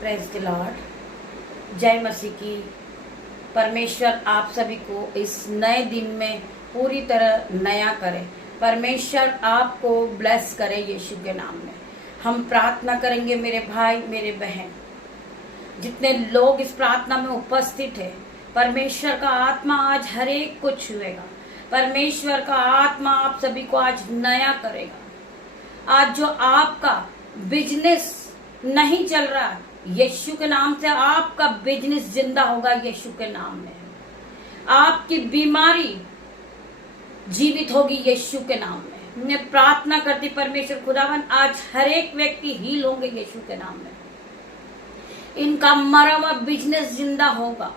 Praise the Lord. जय मसीह की। परमेश्वर आप सभी को इस नए दिन में पूरी तरह नया करे। परमेश्वर आपको ब्लेस करे यीशु के नाम में। हम प्रार्थना करेंगे मेरे भाई मेरे बहन, जितने लोग इस प्रार्थना में उपस्थित है, परमेश्वर का आत्मा आज हर एक को छुएगा। परमेश्वर का आत्मा आप सभी को आज नया करेगा। आज जो आपका बिजनेस नहीं चल रहा, यीशु के नाम से आपका बिजनेस जिंदा होगा यीशु के नाम में। आपकी बीमारी जीवित होगी यीशु के नाम में। मैं प्रार्थना करती परमेश्वर खुदावन आज हर एक व्यक्ति हील होंगे यीशु के नाम में। इनका मरा हुआ बिजनेस जिंदा होगा,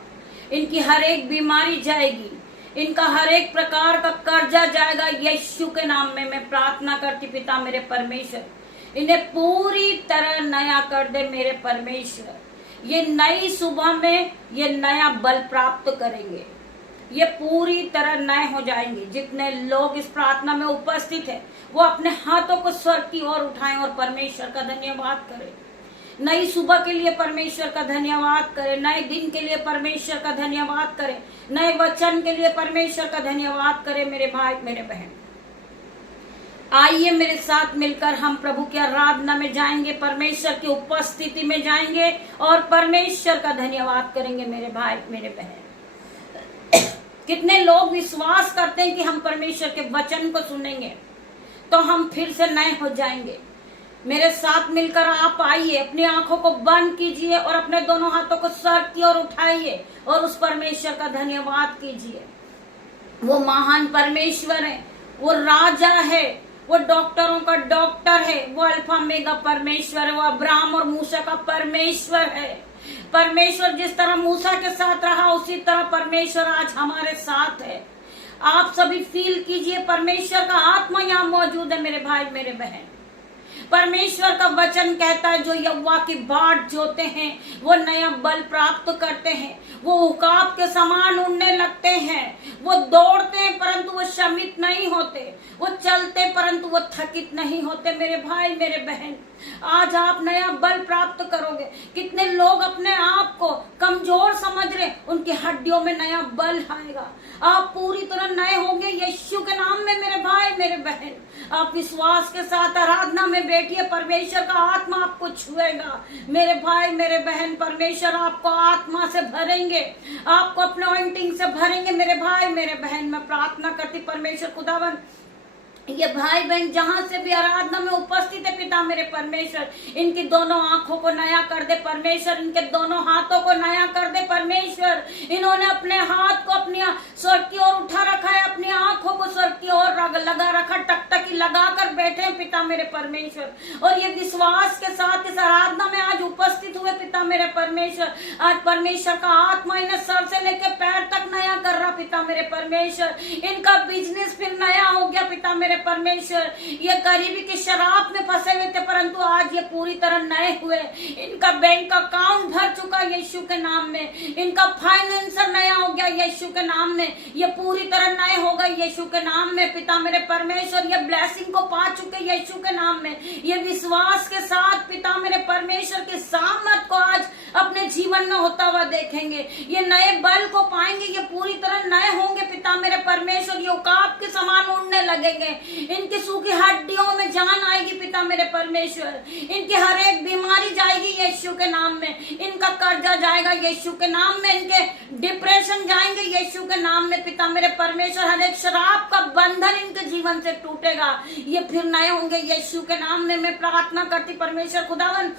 इनकी हर एक बीमारी जाएगी, इनका हर एक प्रकार का कर्जा जाएगा यीशु के नाम में। मैं प्रार्थना करती पिता मेरे परमेश्वर, इन्हें पूरी तरह नया कर दे मेरे परमेश्वर। ये नई सुबह में ये नया बल प्राप्त करेंगे, ये पूरी तरह नए हो जाएंगे। जितने लोग इस प्रार्थना में उपस्थित है वो अपने हाथों को स्वर्ग की ओर उठाएं और परमेश्वर का धन्यवाद करें। नई सुबह के लिए परमेश्वर का धन्यवाद करें, नए दिन के लिए परमेश्वर का धन्यवाद करें, नए वचन के लिए परमेश्वर का धन्यवाद करें मेरे भाई मेरे बहन। आइए मेरे साथ मिलकर हम प्रभु की आराधना में जाएंगे, परमेश्वर की उपस्थिति में जाएंगे और परमेश्वर का धन्यवाद करेंगे मेरे भाई मेरे बहन। कितने लोग विश्वास करते हैं कि हम परमेश्वर के वचन को सुनेंगे तो हम फिर से नए हो जाएंगे। मेरे साथ मिलकर आप आइए, अपनी आंखों को बंद कीजिए और अपने दोनों हाथों को स्वर्ग की ओर उठाइए और उस परमेश्वर का धन्यवाद कीजिए। वो महान परमेश्वर है, वो राजा है, वो डॉक्टरों का डॉक्टर है, वो अल्फा मेगा परमेश्वर है, वो अब्राहम और मूसा का परमेश्वर है। परमेश्वर जिस तरह मूसा के साथ रहा उसी तरह परमेश्वर आज हमारे साथ है। आप सभी फील कीजिए, परमेश्वर का आत्मा यहाँ मौजूद है मेरे भाई मेरे बहन। परमेश्वर का वचन कहता है जो यहोवा की बाट जोते हैं वो नया बल प्राप्त करते हैं, वो उकाब के समान उड़ने लगते हैं, वो दौड़ते हैं परंतु वो शमित नहीं होते, वो चलते परंतु वो थकित नहीं होते। मेरे भाई मेरे बहन, आज आप नया बल प्राप्त करोगे। कितने लोग अपने आप को कमजोर समझ रहे, उनकी हड्डियों में नया बल आएगा। आप पूरी तरह नए होंगे यीशु के नाम में मेरे भाई मेरे बहन। आप विश्वास के साथ आराधना में बैठिए, परमेश्वर का आत्मा आपको छुएगा मेरे भाई मेरे बहन। परमेश्वर आपको आत्मा से भरेंगे, आपको अपने ऑइंटिंग से भरेंगे मेरे भाई मेरे बहन। मैं प्रार्थना करती परमेश्वर खुदावन, ये भाई बहन जहां से भी आराधना में उपस्थित है पिता मेरे परमेश्वर, इनकी दोनों आंखों को नया कर दे परमेश्वर, इनके दोनों हाथों को नया कर दे परमेश्वर। इन्होंने अपने हाथ को अपनी स्वर्ग की ओर उठा रखा है, अपनी आंखों को स्वर्ग की ओर लगा रखा, टकटकी लगा कर बैठे हैं पिता मेरे परमेश्वर। और ये विश्वास के साथ इस आराधना में आज उपस्थित हुए पिता मेरे परमेश्वर। आज परमेश्वर का आत्मा इन्हें सर से लेकर पैर तक नया कर रहा पिता मेरे परमेश्वर। इनका बिजनेस फिर नया हो गया पिता मेरे परमेश्वर। ये गरीबी की शराब में फंसे हुए थे परंतु आज ये पूरी तरह नए हुए। इनका बैंक अकाउंट भर चुका यीशु के नाम में, इनका फाइनेंसर नया हो गया यीशु के नाम में, ये पूरी तरह नए हो गए यीशु के नाम में पिता मेरे परमेश्वर। ये ब्लेसिंग को पा चुके यीशु के नाम में। ये विश्वास के साथ पिता मेरे परमेश्वर की सामर्थ को आज अपने जीवन में होता हुआ देखेंगे। ये नए बल को पाएंगे, ये पूरी तरह नए होंगे पिता मेरे परमेश्वर। ये उकाब के समान उड़ने लगेंगे, इनकी सूखी हड्डियों में जान आएगी पिता मेरे परमेश्वर। इनकी हर एक बीमारी जाएगी यीशु के नाम में, इनका कर्जा जाएगा यीशु के नाम में, इनके डिप्रेशन जाएंगे यीशु के नाम में पिता मेरे परमेश्वर। हर एक शराब का बंधन इनके जीवन से टूटेगा, ये फिर नए होंगे यीशु के नाम में। मैं प्रार्थना करती परमेश्वर खुदावन,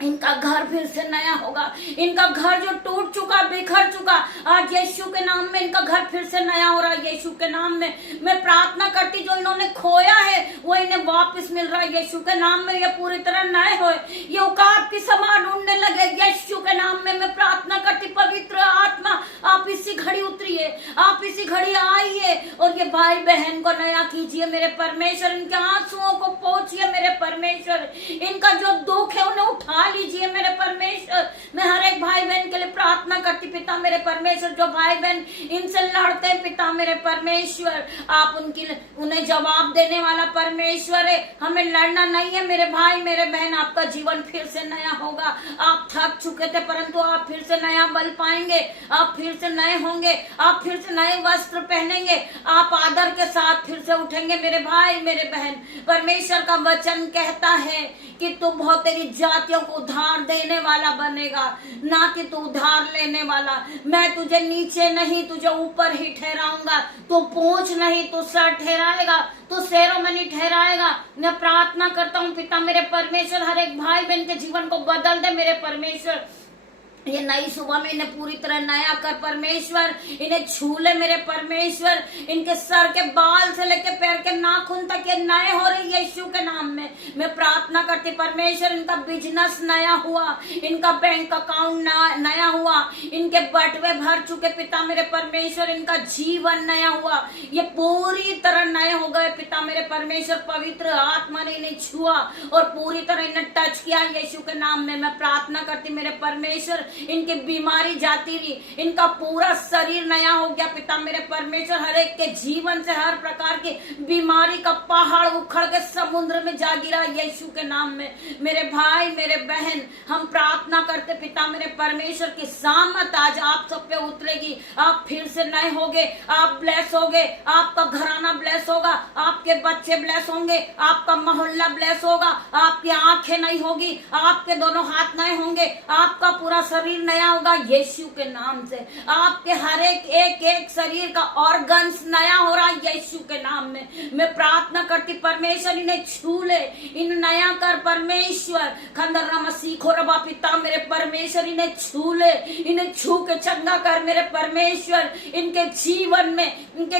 इनका घर फिर से नया होगा। इनका घर जो टूट चुका बिखर चुका, आज यीशु के नाम में इनका घर फिर से नया हो रहा है यीशु के नाम में। मैं प्रार्थना करती जो इन्होंने खोया है वो इन्हें वापस मिल रहा है यीशु के नाम में। ये पूरी तरह नए हो, ये उकाब की समान उड़ने लगे यीशु के नाम में। मैं प्रार्थना करती पवित्र आत्मा आप इसी घड़ी उतरिए, आप इसी घड़ी आइए और ये भाई बहन को नया कीजिए मेरे परमेश्वर। इनके आंसुओं को पोंछिए मेरे परमेश्वर, इनका जो दुख है उन्हें उठा लीजिए मेरे परमेश्वर। मैं हर एक भाई बहन के लिए प्रार्थना करती पिता मेरे परमेश्वर, जो भाई बहन इनसे लड़ते हैं पिता मेरे परमेश्वर, आप उन्हें जवाब देने वाला परमेश्वर है। हमें लड़ना नहीं है मेरे भाई मेरे बहन, आपका जीवन फिर से नया होगा। आप थक चुके थे परंतु आप फिर से नया बल पाएंगे, आप फिर से नए होंगे, आप फिर से नए वस्त्र पहनेंगे, आप आदर के साथ फिर से उठेंगे मेरे भाई मेरे बहन। परमेश्वर का वचन कहता है कि तू बहुत तेरी जातियों को उधार देने वाला बनेगा, ना कि तू उधार लेने वाला। मैं तुझे नीचे नहीं तुझे ऊपर ही ठहराऊंगा, तू पूंछ नहीं तू सर ठहराएगा, तू शेरों में नहीं ठहराएगा। मैं प्रार्थना करता हूँ पिता मेरे परमेश्वर, हर एक भाई बहन के जीवन को बदल दे मेरे परमेश्वर। ये नई सुबह में इन्हें पूरी तरह नया कर परमेश्वर, इन्हें छू ले मेरे परमेश्वर। इनके सर के बाल से लेके पैर के नाखून तक ये नए हो रहे यीशु के नाम में। मैं प्रार्थना करती परमेश्वर, इनका बिजनेस नया हुआ, इनका बैंक अकाउंट नया हुआ, इनके बटवे भर चुके पिता मेरे परमेश्वर, इनका जीवन नया हुआ, ये पूरी तरह नए हो गए पिता मेरे परमेश्वर। पवित्र आत्मा ने इन्हें छुआ और पूरी तरह इन्हें टच किया यीशु के नाम में। मैं प्रार्थना करती मेरे परमेश्वर, इनकी बीमारी जाती रही, इनका पूरा शरीर नया हो गया पिता मेरे परमेश्वर। हर एक के जीवन से हर प्रकार की बीमारी का पहाड़ उखड़ के समुद्र में जा गिरा यीशु के नाम में। मेरे भाई मेरे बहन, हम प्रार्थना करते पिता मेरे परमेश्वर की सामत आज आप सब पे उतरेगी। आप फिर से नए होगे, आप ब्लेस होगे, आपका घराना ब्लेस होगा, आपके बच्चे ब्लेस होंगे, आपका मोहल्ला ब्लेस होगा, आपकी आंखें नई होगी, आपके दोनों हाथ नए होंगे, आपका पूरा शरीर नया होगा यीशु के नाम से। आपके हर एक शरीर का ऑर्गन्स नया हो रहा है यीशु के नाम में। मैं प्रार्थना करती परमेश्वर, इन्हें छू ले, इन नया कर परमेश्वर। खंडर मसीखो रबा पिता मेरे परमेश्वर, इन्हें छू ले, इन्हें छू के चंगा कर मेरे परमेश्वर। इनके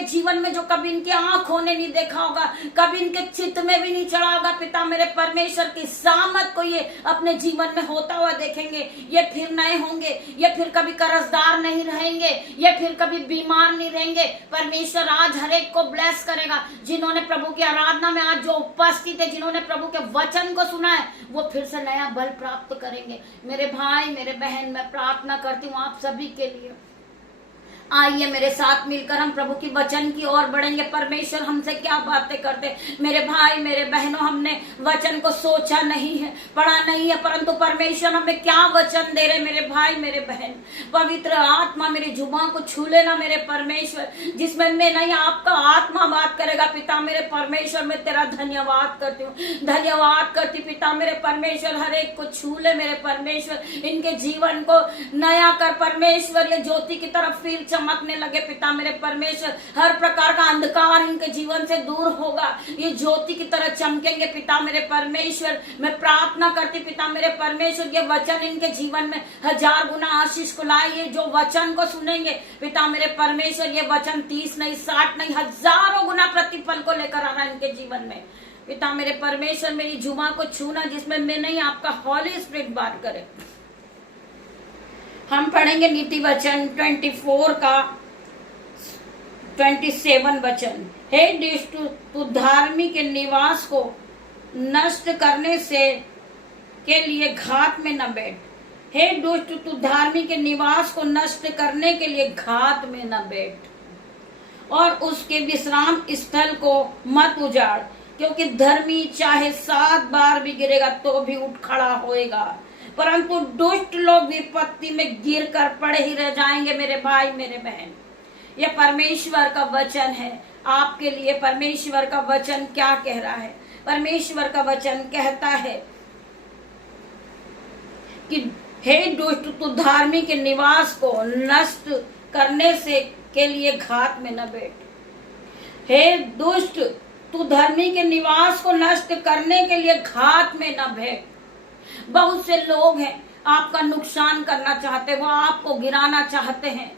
जीवन में जो कभी इनकी आंखों ने नहीं देखा होगा, कभी इनके चित्त में भी नहीं चढ़ा होगा पिता मेरे परमेश्वर की सामत को ये अपने जीवन में होता हुआ देखेंगे। ये फिर नए होंगे, ये फिर कभी कर्जदार नहीं रहेंगे, ये फिर कभी बीमार नहीं रहेंगे। परमेश्वर आज हर एक को ब्लेस करेगा। जिन्होंने प्रभु की आराधना में आज जो उपस्थित है, जिन्होंने प्रभु के वचन को सुना है, वो फिर से नया बल प्राप्त करेंगे। मेरे भाई मेरे बहन, मैं प्रार्थना करती हूँ आप सभी के लिए। आइए मेरे साथ मिलकर हम प्रभु की वचन की ओर बढ़ेंगे। परमेश्वर हमसे क्या बातें करते। मेरे भाई मेरे बहनों, हमने वचन को सोचा नहीं है, पढ़ा नहीं है, परंतु परमेश्वर हमें क्या वचन दे रहे मेरे भाई मेरे बहन। पवित्र आत्मा मेरी जुबान को छू लेना मेरे परमेश्वर, जिसमें मैं नहीं आपका आत्मा बात करेगा पिता मेरे परमेश्वर। मैं तेरा धन्यवाद करती हूँ, धन्यवाद करती पिता मेरे परमेश्वर। हर एक को छू ले मेरे परमेश्वर, इनके जीवन को नया कर परमेश्वर। ये ज्योति की तरफ फिर चमकने लगे पिता मेरे परमेश्वर। हर प्रकार का अंधकार इनके जीवन से दूर होगा, ये ज्योति की तरह चमकेंगे पिता मेरे परमेश्वर। मैं प्रार्थना करती पिता मेरे परमेश्वर, ये वचन इनके जीवन में 1000 गुना आशीष को लाए। जो वचन को सुनेंगे पिता मेरे परमेश्वर, ये वचन 30 नहीं 60 नहीं 1000 गुना प्रतिफल को लेकर आना इनके जीवन में पिता मेरे परमेश्वर। मेरी जुबान को छूना जिसमें मैं नहीं आपका हॉली स्पिरिट बात करे। हम पढ़ेंगे नीति वचन 24 का 27 वचन। हे दुष्ट, तू धार्मिक के निवास को नष्ट करने से के लिए घात में न बैठ। हे दुष्ट, तू धार्मिक के निवास को नष्ट करने के लिए घात में न बैठ और उसके विश्राम स्थल को मत उजाड़, क्योंकि धर्मी चाहे 7 बार भी गिरेगा तो भी उठ खड़ा होएगा, परंतु दुष्ट लोग विपत्ति में गिर कर पड़े ही रह जाएंगे। मेरे भाई मेरे बहन, यह परमेश्वर का वचन है आपके लिए। परमेश्वर का वचन क्या कह रहा है? परमेश्वर का वचन कहता है कि हे दुष्ट, तू धार्मिक के निवास को नष्ट करने से के लिए घात में न बैठ। हे दुष्ट, तू धर्मी के निवास को नष्ट करने के लिए घात में न बैठ। बहुत से लोग हैं आपका नुकसान करना चाहते, वो आपको गिराना चाहते हैं,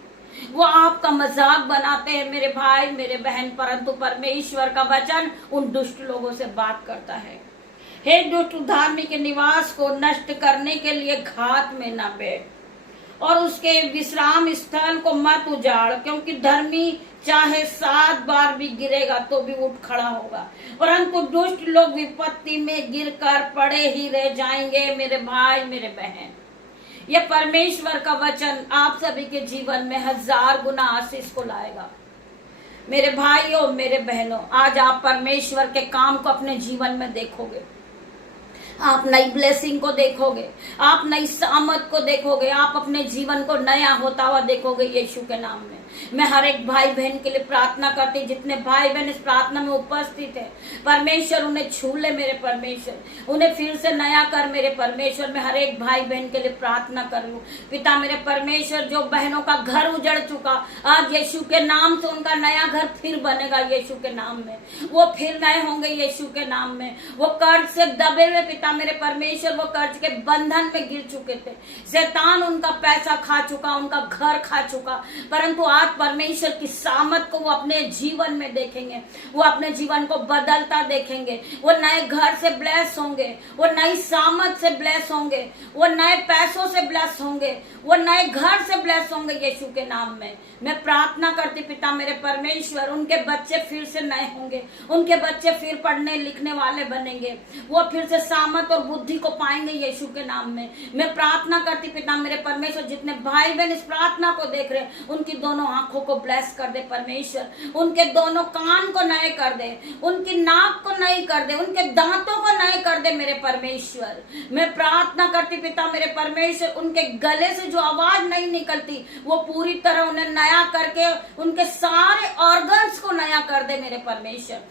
वो आपका मजाक बनाते हैं मेरे भाई मेरे बहन, परंतु परमेश्वर का वचन उन दुष्ट लोगों से बात करता है। हे दुष्ट, धार्मिक के निवास को नष्ट करने के लिए घात में न बैठ और उसके विश्राम स्थल को मत उजाड़, क्योंकि धर्मी चाहे 7 बार भी गिरेगा तो भी उठ खड़ा होगा, परंतु दुष्ट लोग विपत्ति में गिरकर पड़े ही रह जाएंगे। मेरे भाई मेरे बहन, ये परमेश्वर का वचन आप सभी के जीवन में 1000 गुना आशीष को लाएगा। मेरे भाइयों, मेरे बहनों, आज आप परमेश्वर के काम को अपने जीवन में देखोगे। आप नई ब्लेसिंग को देखोगे, आप नई सामत को देखोगे, आप अपने जीवन को नया होता हुआ देखोगे यीशु के नाम में। मैं हर एक भाई बहन के लिए प्रार्थना करती, जितने भाई बहन इस प्रार्थना में उपस्थित है, परमेश्वर उन्हें छू ले मेरे परमेश्वर, उन्हें फिर से नया कर मेरे परमेश्वर। मैं हर एक भाई बहन के लिए प्रार्थना कर लूं पिता मेरे परमेश्वर। जो बहनों का घर उजड़ चुका, आज यीशु के नाम से उनका नया घर फिर बनेगा यीशु के नाम में। वो फिर नए होंगे यीशु के नाम में। वो कर्ज से दबे हुए पिता मेरे परमेश्वर, वो कर्ज के बंधन में गिर चुके थे, शैतान उनका पैसा खा चुका, उनका घर खा चुका, परंतु आज परमेश्वर की सामत को वो अपने जीवन में देखेंगे, वो अपने जीवन को बदलता देखेंगे। वो नए घर से ब्लेस होंगे, वो नई सामत से ब्लेस होंगे, वो नए पैसों से ब्लेस होंगे, वो नए घर से ब्लेस होंगे यीशु के नाम में। मैं प्रार्थना करती पिता मेरे परमेश्वर, उनके बच्चे फिर से नए होंगे, उनके बच्चे फिर पढ़ने लिखने वाले बनेंगे, वो फिर से सामत और बुद्धि को पाएंगे यीशु के नाम में। मैं प्रार्थना करती पिता मेरे परमेश्वर, जितने भाई बहन इस प्रार्थना को देख रहे हैं, उनकी दोनों आंखों को ब्लेस कर दे परमेश्वर, उनके दोनों कान को नए कर दे, उनकी नाक को नई कर दे, उनके दांतों को नए कर दे मेरे परमेश्वर। मैं प्रार्थना करती पिता मेरे परमेश्वर, उनके गले से जो आवाज नहीं निकलती वो पूरी तरह उन्हें नया करके उनके सारे ऑर्गन्स को नया कर दे मेरे परमेश्वर।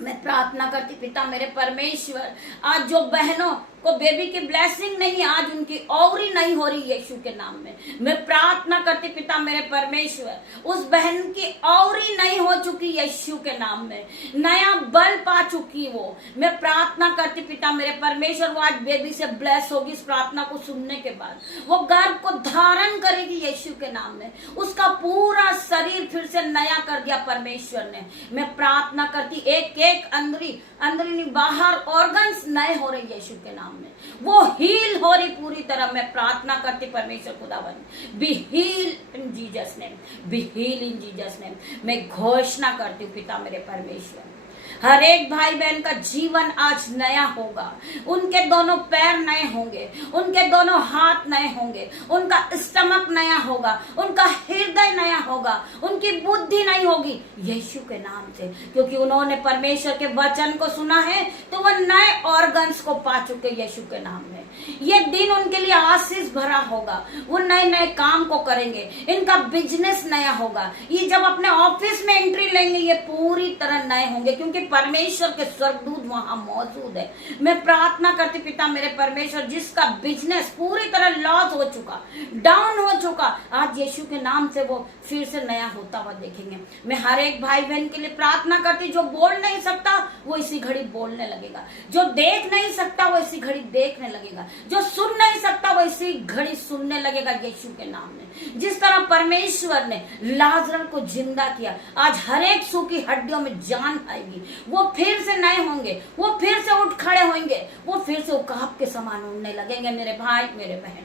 मैं प्रार्थना करती पिता मेरे परमेश्वर, आज जो बहनों को बेबी की ब्लेसिंग नहीं, आज उनकी औरी नहीं हो रही यीशु के नाम में। मैं प्रार्थना करती पिता मेरे परमेश्वर, उस बहन की औरी नहीं हो चुकी यीशु के नाम में, नया बल पा चुकी वो। मैं प्रार्थना करती पिता मेरे परमेश्वर, वो आज बेबी से ब्लेस होगी इस प्रार्थना को सुनने के बाद, वो गर्भ को धारण करेगी यीशु के नाम में, उसका पूरा शरीर फिर से नया कर दिया परमेश्वर ने। मैं प्रार्थना करती एक एक अंदरूनी बाहर ऑर्गन्स नए हो रहे यीशु के नाम में, वो हील हो रही पूरी तरह। मैं प्रार्थना करती परमेश्वर खुदावन, be heal in Jesus name, be heal in Jesus name. मैं घोषणा करती हूँ पिता मेरे परमेश्वर, हर एक भाई बहन का जीवन आज नया होगा, उनके दोनों पैर नए होंगे, उनके दोनों हाथ नए होंगे, उनका स्टमक नया होगा, उनका हृदय नया होगा, उनकी बुद्धि नई होगी यीशु के नाम से, क्योंकि उन्होंने परमेश्वर के वचन को सुना है, तो वो नए ऑर्गन्स को पा चुके यीशु के नाम में। ये दिन उनके लिए आशीष भरा होगा, वो नए नए काम को करेंगे, इनका बिजनेस नया होगा, ये जब अपने ऑफिस में एंट्री लेंगे ये पूरी तरह नए होंगे, क्योंकि परमेश्वर के स्वर्गदूत वहां मौजूद है। मैं प्रार्थना करती पिता मेरे परमेश्वर, जिसका बिजनेस पूरी तरह लॉस हो चुका, डाउन हो चुका, आज यीशु के नाम से वो फिर से नया होता हुआ देखेंगे। मैं हर एक भाई बहन के लिए प्रार्थना करती, जो बोल नहीं सकता वो इसी घड़ी बोलने लगेगा, जो देख नहीं सकता वो इसी घड़ी देखने लगेगा, जो सुन नहीं सकता वो इसी घड़ी सुनने लगेगा यीशु के नाम में। जिस तरह परमेश्वर ने लाजर को जिंदा किया, आज हर एक सूखी हड्डियों में जान आएगी, वो फिर से नए होंगे, वो फिर से उठ खड़े होंगे, वो फिर से उकाब के समान उड़ने लगेंगे मेरे भाई मेरे बहन।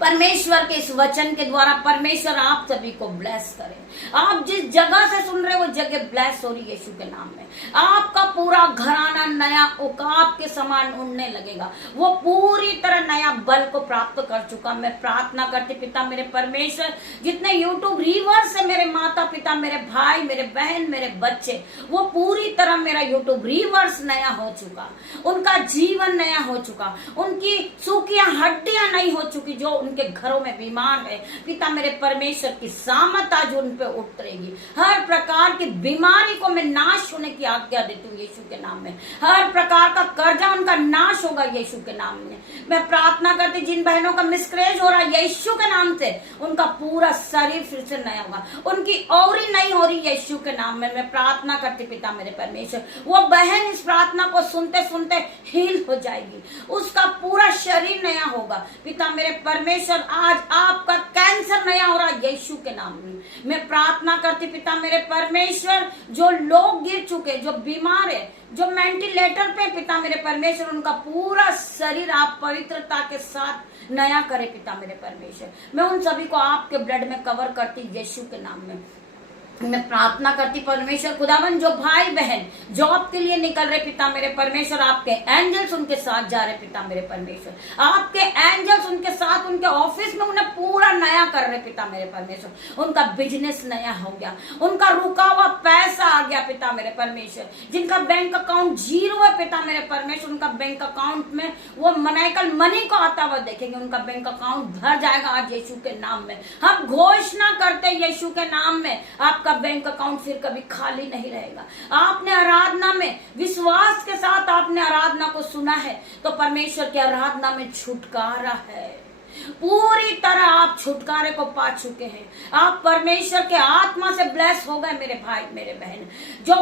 परमेश्वर के इस वचन के द्वारा परमेश्वर आप सभी को ब्लेस करे। आप जिस जगह से सुन रहे हो वो जगह ब्लेस हो रही है यीशु के नाम में। आपका पूरा घराना नया उकाब के समान उड़ने लगेगा, वो पूरी तरह नया बल को प्राप्त कर चुका। मैं प्रार्थना करती पिता मेरे परमेश्वर, जितने यूट्यूब रीवर्स है, मेरे माता पिता, मेरे भाई, मेरे बहन, मेरे बच्चे, वो पूरी तरह मेरा यूट्यूब रीवर्स नया हो चुका, उनका जीवन नया हो चुका, उनकी सूखियां हड्डियां नई हो चुकी, जो उनके घरों में बीमार है पिता मेरे परमेश्वर की सामत आज उन पे उतरेगी। हर प्रकार की बीमारी को मैं नाश होने की आज्ञा देती हूँ यीशु के नाम में। हर प्रकार का कर्जा उनका नाश होगा यीशु के नाम में। मैं प्रार्थना करती, जिन बहनों का मिसकैरेज हो रहा है यीशु के नाम से, उनका पूरा शरीर फिर से नया होगा, उनकी औरी नहीं हो रही यीशु के नाम में। मैं प्रार्थना करती पिता मेरे परमेश्वर, वो बहन इस प्रार्थना को सुनते सुनते हील हो जाएगी, उसका पूरा शरीर नया होगा पिता मेरे परमेश्वर। आज आपका कैंसर नया हो रहा है यीशु के नाम में। मैं प्रार्थना करती पिता मेरे परमेश्वर, जो लोग गिर चुके, जो बीमार है, जो वेंटिलेटर पे पिता मेरे परमेश्वर, उनका पूरा शरीर आप पवित्रता के साथ नया करे पिता मेरे परमेश्वर। मैं उन सभी को आपके ब्लड में कवर करती यीशु के नाम में। मैं प्रार्थना करती परमेश्वर खुदावन, जो भाई बहन जॉब के लिए निकल रहे पिता मेरे परमेश्वर, आपके एंजल्स उनके साथ जा रहे पिता मेरे परमेश्वर, आपके एंजल्स उनके साथ उनके ऑफिस में उन्हें पूरा नया कर रहे पिता मेरे परमेश्वर। उनका बिजनेस नया हो गया, उनका रुका हुआ पैसा आ गया पिता मेरे परमेश्वर। जिनका बैंक अकाउंट जीरो है पिता मेरे परमेश्वर, उनका बैंक अकाउंट में वो मनाइकल मनी को आता हुआ देखेंगे, उनका बैंक अकाउंट भर जाएगा आज यीशु के नाम में। हम घोषणा करते यीशु के नाम में, आपका बैंक अकाउंट फिर कभी खाली नहीं रहेगा। आपने आराधना में विश्वास के साथ आपने आराधना को सुना है, तो परमेश्वर की आराधना में छुटकारा है। पूरी तरह आप छुटकारे को पा चुके हैं। आप परमेश्वर के आत्मा से ब्लेस हो गए मेरे भाई मेरे बहन। जो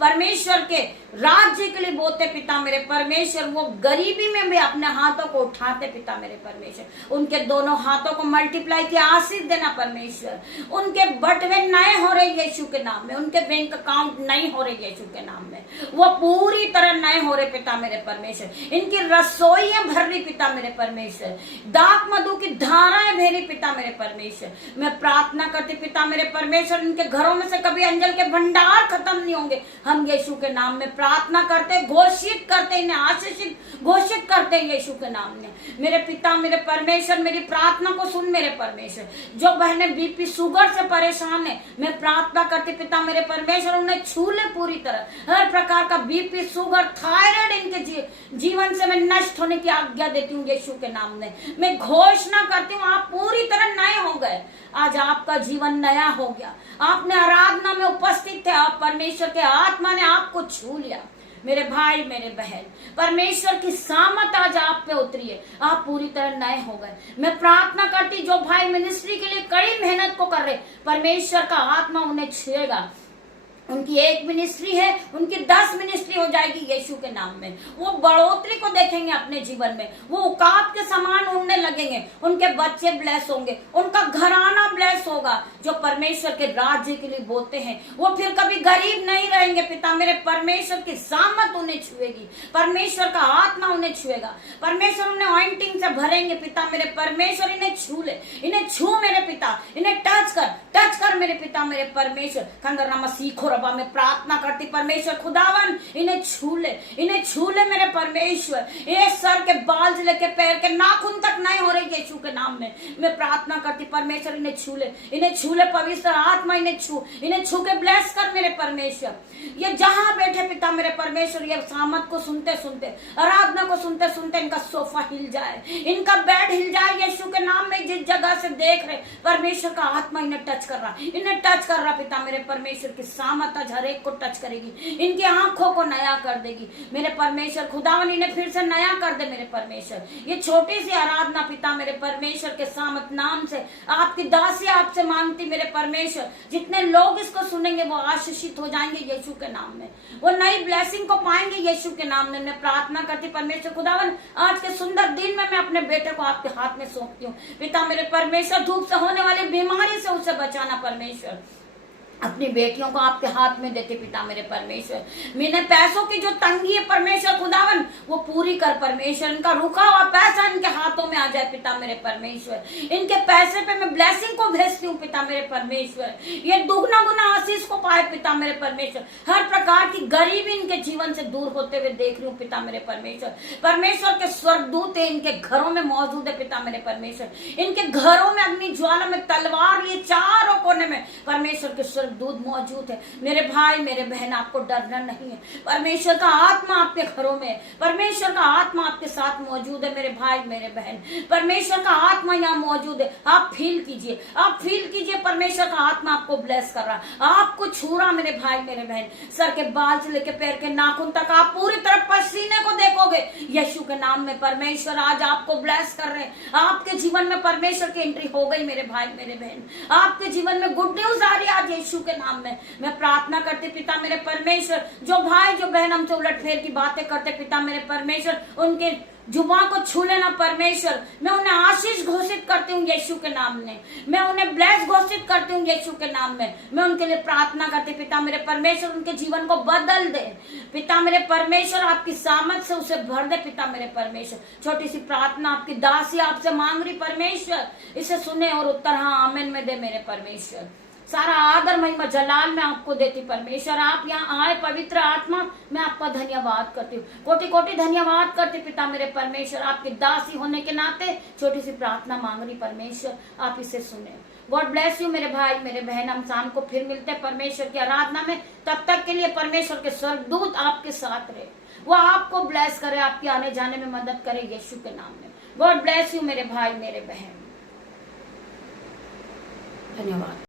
परमेश्वर के राज्य के लिए बोलते पिता मेरे परमेश्वर, वो गरीबी में भी अपने हाथों को उठाते पिता मेरे परमेश्वर। उनके दोनों हाथों को मल्टीप्लाई किया आशीष देना परमेश्वर। उनके बटवे नए हो रहे यीशु के नाम में, उनके बैंक अकाउंट नए हो रहे यीशु के नाम में, वो पूरी तरह नए हो रहे पिता मेरे परमेश्वर। इनकी रसोइयां भर रही पिता मेरे परमेश्वर, दाक मधु की धाराएं भेरी पिता मेरे परमेश्वर। मैं प्रार्थना करती पिता मेरे परमेश्वर, इनके घरों में से कभी अंजल के भंडार खत्म नहीं होंगे। हम यीशु के नाम में प्रार्थना करते, घोषित करते, इन्हें आशीषित घोषित करते हैं यीशु के नाम में। मेरे पिता मेरे परमेश्वर, मेरी प्रार्थना को सुन मेरे परमेश्वर। जो बहनें बीपी शुगर से परेशान है, मैं प्रार्थना करती पिता मेरे परमेश्वर, उन्हें छू ले पूरी तरह। हर प्रकार का बीपी शुगर थायराइड इनके जीवन से मैं नष्ट होने की आज्ञा देती हूँ यीशु के नाम में। मैं घोषणा करती हूँ आप पूरी तरह नए हो गए। आज आपका जीवन नया हो गया। आपने आराधना में उपस्थित थे, आप परमेश्वर के आत्मा ने आपको छू लिया। मेरे भाई मेरे बहन, परमेश्वर की सामत आज आप पे उतरी है, आप पूरी तरह नए हो गए। मैं प्रार्थना करती जो भाई मिनिस्ट्री के लिए कड़ी मेहनत को कर रहे, परमेश्वर का आत्मा उन्हें छुएगा। उनकी एक मिनिस्ट्री है, उनकी 10 मिनिस्ट्री हो जाएगी यीशु के नाम में। वो बढ़ोतरी को देखेंगे अपने जीवन में, वो उकाब के समान उड़ने लगेंगे। उनके बच्चे ब्लेस होंगे, उनका घराना ब्लेस होगा। जो परमेश्वर के राज्य के लिए बोलते हैं, वो फिर कभी गरीब नहीं रहेंगे पिता मेरे परमेश्वर की सामत उन्हें छुएगी, परमेश्वर का आत्मा उन्हें छुएगा। परमेश्वर उन्हें ऑइंटिंग से भरेंगे पिता मेरे परमेश्वर। इन्हें छू ले, इन्हें छू मेरे पिता, इन्हें टच कर मेरे पिता मेरे परमेश्वर। खंगरनामा सीखो रबा में प्रार्थना करती परमेश्वर खुदावन, इन्हें छू ले, इन्हें छू ले मेरे परमेश्वर। ये सर के बाल से लेके पैर के नाखून तक नहीं हो रही यीशु के नाम में। मैं प्रार्थना करती परमेश्वर इन्हें छू ले, इन्हें छू ले पवित्र आत्मा, इन्हें छू के ब्लेस कर मेरे परमेश्वर। ये जहां बैठे पिता मेरे परमेश्वर, ये सामत को सुनते सुनते, आराधना को सुनते सुनते इनका सोफा हिल जाए, इनका बेड हिल जाए यीशु के नाम में। जिस जगह से देख रहे परमेश्वर का आत्मा इन्हें टच कर रहा, इन्हें टच कर रहा पिता मेरे परमेश्वर की सामत आज हर एक को टच करेगी, इनकी आंखों को नया कर देगी मेरे परमेश्वर खुदावन। इन्हें फिर से नया कर दे मेरे परमेश्वर। ये छोटी सी आराधना पिता मेरे परमेश्वर के सामत नाम से आपकी दासी आपसे मांगती मेरे परमेश्वर। जितने लोग इसको सुनेंगे वो आशीषित हो जाएंगे यीशु के नाम में, वो नई ब्लेसिंग को पाएंगे यीशु के नाम में। मैं प्रार्थना करती परमेश्वर खुदावन, आज के सुंदर दिन में मैं अपने बेटे को आपके हाथ में सौंपती हूँ पिता मेरे परमेश्वर। धूप से होने वाली बीमारी से उसे बचाना परमेश्वर। अपनी बेटियों को आपके हाथ में देते पिता मेरे परमेश्वर। मैंने पैसों की जो तंगी है परमेश्वर खुदावन, वो पूरी कर परमेश्वर। इनका रुका हुआ पैसा इनके हाथों में आ जाए पिता मेरे परमेश्वर। इनके पैसे पे मैं ब्लेसिंग को भेजती हूँ पिता मेरे परमेश्वर। ये दुगना गुना आशीष को पाए पिता मेरे परमेश्वर। हर प्रकार की गरीबी इनके जीवन से दूर होते हुए देख रही हूँ पिता मेरे परमेश्वर। परमेश्वर के स्वर्गदूत इनके घरों में मौजूद है पिता मेरे परमेश्वर। इनके घरों में अग्नि ज्वाला में तलवार, ये चारों कोने में परमेश्वर के दूध मौजूद है। मेरे भाई मेरे बहन, आपको डरना नहीं है। परमेश्वर का आत्मा आपके घरों में, परमेश्वर का आत्मा आपके साथ मौजूद है मेरे भाई मेरे बहन। परमेश्वर का आत्मा यहाँ मौजूद है। आप फील कीजिए, आप फील कीजिए परमेश्वर का आत्मा आपको ब्लेस कर रहा, आपको छू रहा मेरे भाई मेरे बहन। सर के बाल से लेकर पैर के नाखून तक आप पूरी तरह पसीने को देखोगे यीशु के नाम में। परमेश्वर आज आपको ब्लेस कर रहे हैं। आपके जीवन में परमेश्वर की एंट्री हो गई मेरे भाई मेरे बहन। आपके जीवन में गुड न्यूज आ रही है आज यीशु के नाम में। मैं प्रार्थना करती पिता मेरे परमेश्वर, जो भाई जो बहन हमसे उलटफेर की बातें करते पिता मेरे परमेश्वर, उनके जुबान को छू लेना परमेश्वर। मैं उन्हें आशीष घोषित करती हूँ यीशु के नाम में। मैं उन्हें ब्लेस घोषित करती हूँ यीशु के नाम में। मैं उनके लिए प्रार्थना करती पिता मेरे परमेश्वर, उनके जीवन को बदल दे पिता मेरे परमेश्वर। आपकी सामर्थ से उसे भर दे पिता मेरे परमेश्वर। छोटी सी प्रार्थना आपकी दासी आपसे मांग रही परमेश्वर, इसे सुने और उत्तर हाँ आमीन में दे मेरे परमेश्वर। सारा आदर महिमा जलाल मैं आपको देती परमेश्वर। आप यहाँ आए पवित्र आत्मा, मैं आपका धन्यवाद करती हूँ, कोटि कोटि धन्यवाद करती पिता मेरे परमेश्वर। आपकी दासी होने के नाते छोटी सी प्रार्थना मांग रही परमेश्वर, आप इसे सुने। गॉड ब्लेस यू मेरे भाई मेरे बहन। हम शाम को फिर मिलते हैं परमेश्वर की आराधना में। तब तक के लिए परमेश्वर के स्वर्गदूत आपके साथ रहे, वो आपको ब्लेस करे, आपके आने जाने में मदद करे यीशु के नाम में। गॉड ब्लेस यू मेरे भाई मेरे बहन। धन्यवाद।